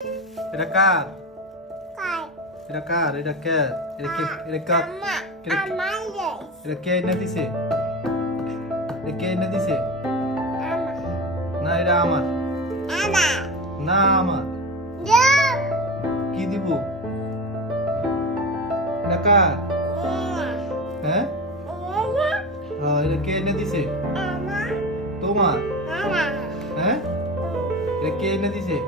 এটা কার? এটা কার? এটা কে? এটা কার? এটা কে এনে দিছে? এটা কে এনে দিছে? না এটা আমার না, আমার কি দিব? এটা কার? হ্যাঁ, এটা কে এনে দিছে? তোমার? হ্যাঁ, এটা কে এনে দিছে?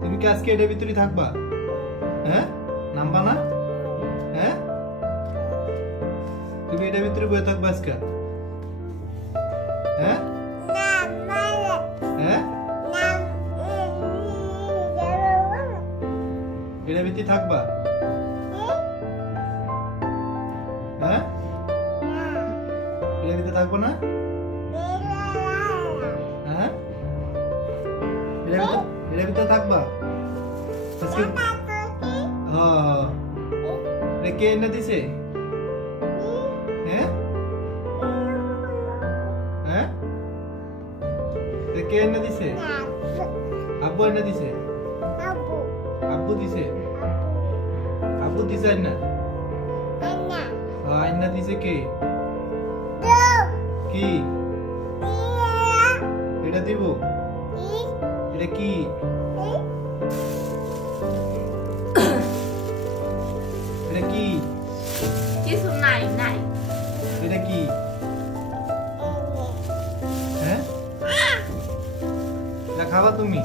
তুমি কি আজকে এটার ভিতরে থাকবা? হ্যাঁ, নামবা না? হ্যাঁ, তুমি এটার ভিতরে বসে থাকবা আজকে? হ্যাঁ হ্যাঁ, এটার ভিতরে থাকবা? হ্যাঁ, এটার ভিতরে থাকবো না? হ্যাঁ, এটার ভিতরে থাকবা আজকে? কে এনে দিছে? হ্যাঁ হ্যাঁ, কে এনে দিছে? আব্বু এনে দিছে? আব্বু দিছে? আব্বু দিছে না? আইনা দিছে কে? কি এটা দিব? এটা কি? এটা কি? কিছু নাই নাই। এটা কি? হ্যাঁ, এটা খাবা তুমি?